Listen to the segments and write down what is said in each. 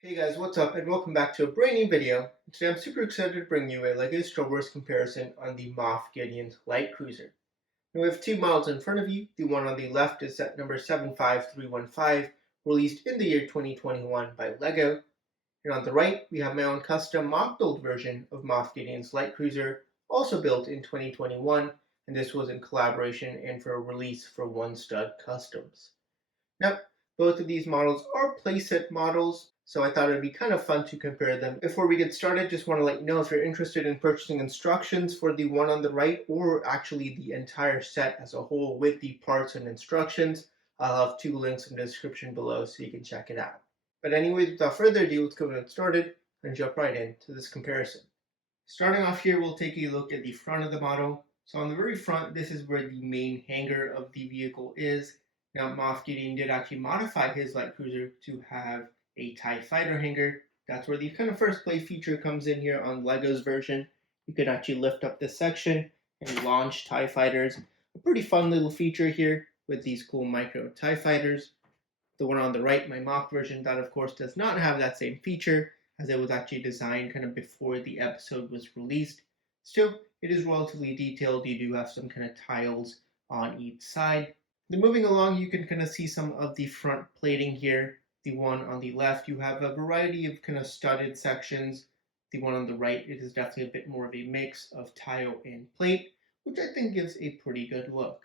Hey guys, what's up and welcome back to a brand new video. Today I'm super excited to bring you a LEGO Star Wars comparison on the Moff Gideon's light cruiser. Now we have two models in front of you. The one on the left is set number 75315, released in the year 2021 by LEGO. And on the right, we have my own custom mock build version of Moff Gideon's light cruiser, also built in 2021, and this was in collaboration and for a release for One Stud Customs. Now, both of these models are playset models, so I thought it'd be kind of fun to compare them. Before we get started, just want to let you know if you're interested in purchasing instructions for the one on the right, or actually the entire set as a whole with the parts and instructions, I'll have two links in the description below so you can check it out. But anyways, without further ado, let's go get started and jump right into this comparison. Starting off here, we'll take a look at the front of the model. So on the very front, this is where the main hangar of the vehicle is. Now, Moff Gideon did actually modify his light cruiser to have a TIE fighter hangar. That's where the kind of first play feature comes in here on LEGO's version. You could actually lift up this section and launch TIE fighters. A pretty fun little feature here with these cool micro TIE fighters. The one on the right, my mock version, that of course does not have that same feature, as it was actually designed kind of before the episode was released. Still, it is relatively detailed. You do have some kind of tiles on each side. Then moving along, you can kind of see some of the front plating here. The one on the left, you have a variety of kind of studded sections. The one on the right, it is definitely a bit more of a mix of tile and plate, which I think gives a pretty good look.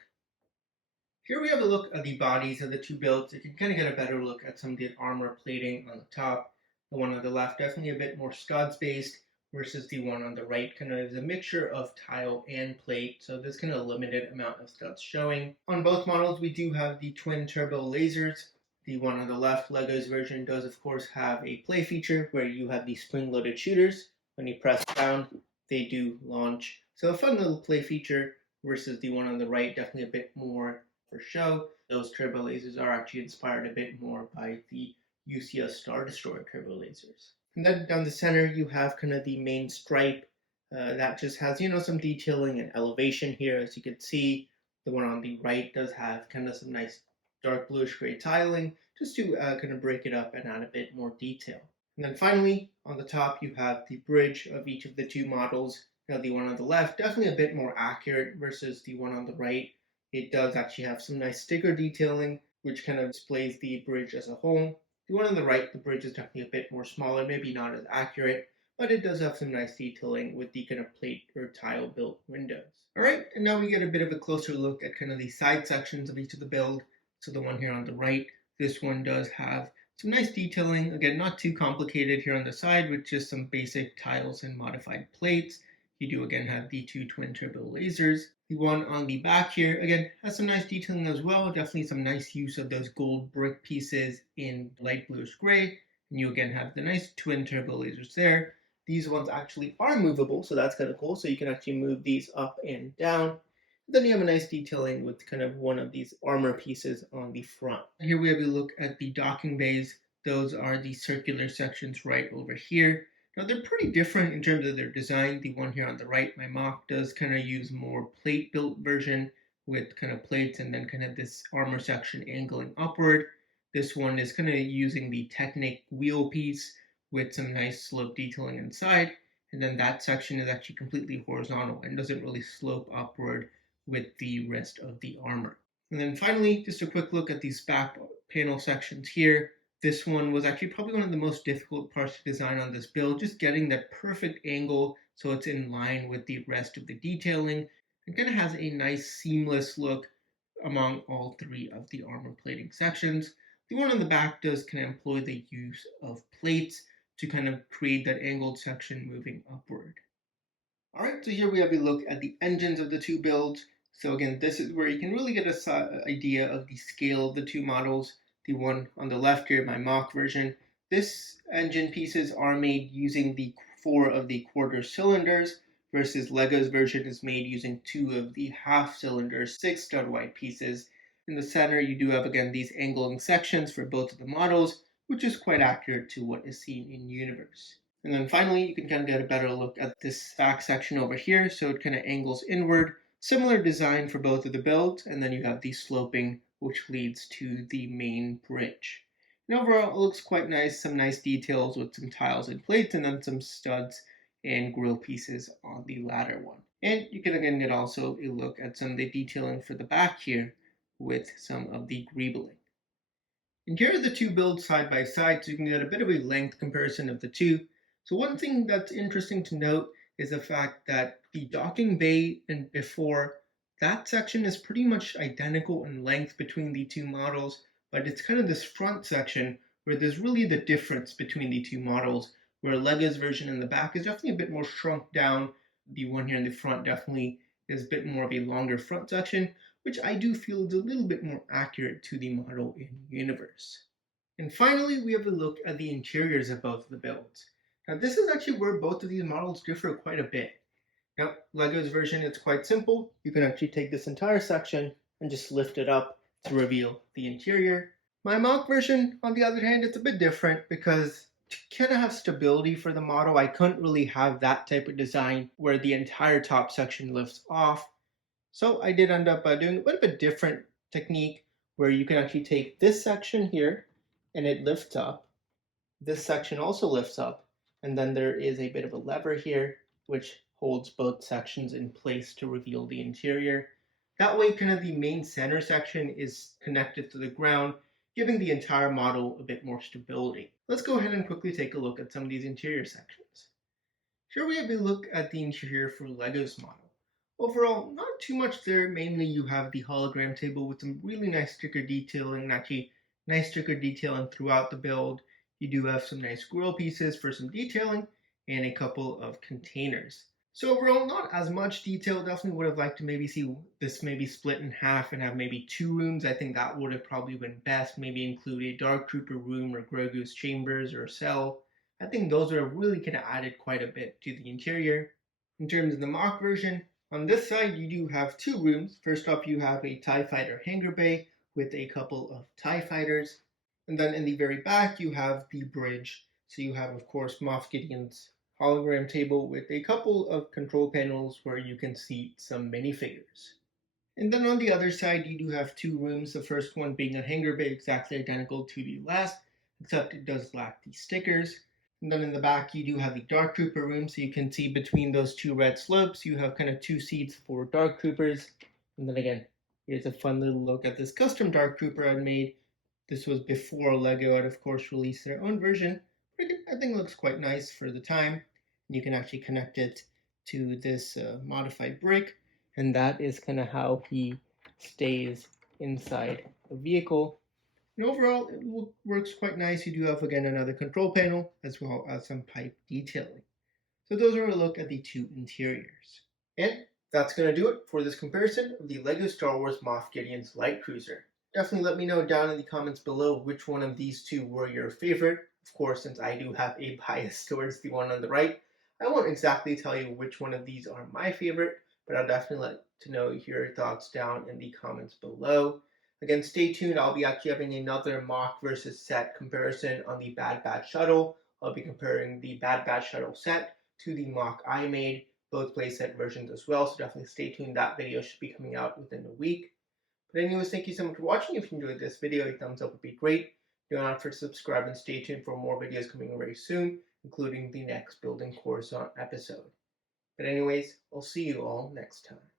Here we have a look at the bodies of the two builds. You can kind of get a better look at some of the armor plating on the top. The one on the left, definitely a bit more studs based, versus the one on the right kind of is a mixture of tile and plate, so there's kind of a limited amount of studs showing. On both models, we do have the twin turbo lasers. The one on the left, LEGO's version, does of course have a play feature where you have the spring-loaded shooters. When you press down, they do launch. So a fun little play feature versus the one on the right, definitely a bit more for show. Those turbo lasers are actually inspired a bit more by the UCS Star Destroyer turbo lasers. And then down the center, you have kind of the main stripe that just has, some detailing and elevation here. As you can see, the one on the right does have kind of some nice dark bluish gray tiling, just to kind of break it up and add a bit more detail. And then finally, on the top, you have the bridge of each of the two models. Now, the one on the left, definitely a bit more accurate versus the one on the right. It does actually have some nice sticker detailing, which kind of displays the bridge as a whole. The one on the right, the bridge is definitely a bit more smaller, maybe not as accurate, but it does have some nice detailing with the kind of plate or tile built windows. Alright, and now we get a bit of a closer look at kind of the side sections of each of the build. So the one here on the right, this one does have some nice detailing. Again, not too complicated here on the side with just some basic tiles and modified plates. You do again have the two twin turbo lasers. The one on the back here, again, has some nice detailing as well. Definitely some nice use of those gold brick pieces in light bluish gray. And you again have the nice twin turbo lasers there. These ones actually are movable, so that's kind of cool. So you can actually move these up and down. Then you have a nice detailing with kind of one of these armor pieces on the front. Here we have a look at the docking bays. Those are the circular sections right over here. Now they're pretty different in terms of their design. The one here on the right, my mock, does kind of use more plate built version with kind of plates and then kind of this armor section angling upward. This one is kind of using the Technic wheel piece with some nice slope detailing inside. And then that section is actually completely horizontal and doesn't really slope upward with the rest of the armor. And then finally, just a quick look at these back panel sections here. This one was actually probably one of the most difficult parts to design on this build, just getting that perfect angle so it's in line with the rest of the detailing. It kind of has a nice seamless look among all three of the armor plating sections. The one on the back does kind of employ the use of plates to kind of create that angled section moving upward. Alright, so here we have a look at the engines of the two builds. So again, this is where you can really get an idea of the scale of the two models. The one on the left here, my mock version, this engine pieces are made using the 4 of the quarter cylinders, versus LEGO's version is made using 2 of the half cylinders, 6 stud wide pieces. In the center, you do have again these angling sections for both of the models, which is quite accurate to what is seen in universe. And then finally, you can kind of get a better look at this back section over here. So it kind of angles inward. Similar design for both of the builds. And then you have the sloping, which leads to the main bridge. And overall, it looks quite nice, some nice details with some tiles and plates, and then some studs and grill pieces on the latter one. And you can again get also a look at some of the detailing for the back here with some of the greebling. And here are the two builds side by side, so you can get a bit of a length comparison of the two. So one thing that's interesting to note is the fact that the docking bay and before, that section is pretty much identical in length between the two models, but it's kind of this front section where there's really the difference between the two models, where Lego's version in the back is definitely a bit more shrunk down. The one here in the front definitely is a bit more of a longer front section, which I do feel is a little bit more accurate to the model in universe. And finally, we have a look at the interiors of both of the builds. Now, this is actually where both of these models differ quite a bit. Now, Lego's version, it's quite simple. You can actually take this entire section and just lift it up to reveal the interior. My MOC version, on the other hand, it's a bit different because to kind of have stability for the model, I couldn't really have that type of design where the entire top section lifts off. So I did end up doing a bit of a different technique where you can actually take this section here and it lifts up. This section also lifts up, and then there is a bit of a lever here which holds both sections in place to reveal the interior. That way, kind of the main center section is connected to the ground, giving the entire model a bit more stability. Let's go ahead and quickly take a look at some of these interior sections. Here we have a look at the interior for Lego's model. Overall, not too much there. Mainly you have the hologram table with some really nice sticker detailing, actually nice sticker detailing throughout the build. You do have some nice grill pieces for some detailing and a couple of containers. So overall, not as much detail. Definitely would have liked to maybe see this maybe split in half and have maybe two rooms. I think that would have probably been best. Maybe include a Dark Trooper room or Grogu's chambers or cell. I think those would have really kind of added quite a bit to the interior. In terms of the MOC version, on this side you do have two rooms. First up you have a TIE Fighter hangar bay with a couple of TIE Fighters. And then in the very back you have the bridge. So you have of course Moff Gideon's hologram table with a couple of control panels where you can seat some minifigures. And then on the other side, you do have two rooms, the first one being a hangar bay exactly identical to the last, except it does lack the stickers. And then in the back, you do have the Dark Trooper room, so you can see between those two red slopes, you have kind of two seats for Dark Troopers. And then again, here's a fun little look at this custom Dark Trooper I made. This was before LEGO had, of course, released their own version. But again, I think it looks quite nice for the time. You can actually connect it to this modified brick, and that is kind of how he stays inside the vehicle. And overall, it works quite nice. You do have, again, another control panel as well as some pipe detailing. So those are a look at the two interiors. And that's going to do it for this comparison of the LEGO Star Wars Moff Gideon's light cruiser. Definitely let me know down in the comments below which one of these two were your favorite. Of course, since I do have a bias towards the one on the right, I won't exactly tell you which one of these are my favorite, but I'll definitely let to know your thoughts down in the comments below. Again, stay tuned. I'll be actually having another MOC versus set comparison on the Bad Batch shuttle. I'll be comparing the Bad Batch shuttle set to the MOC I made, both playset versions as well, so definitely stay tuned. That video should be coming out within a week. But anyways, thank you so much for watching. If you enjoyed this video, a thumbs up would be great. Do not forget to subscribe and stay tuned for more videos coming very soon, including the next Building Coruscant episode. But anyways, I'll see you all next time.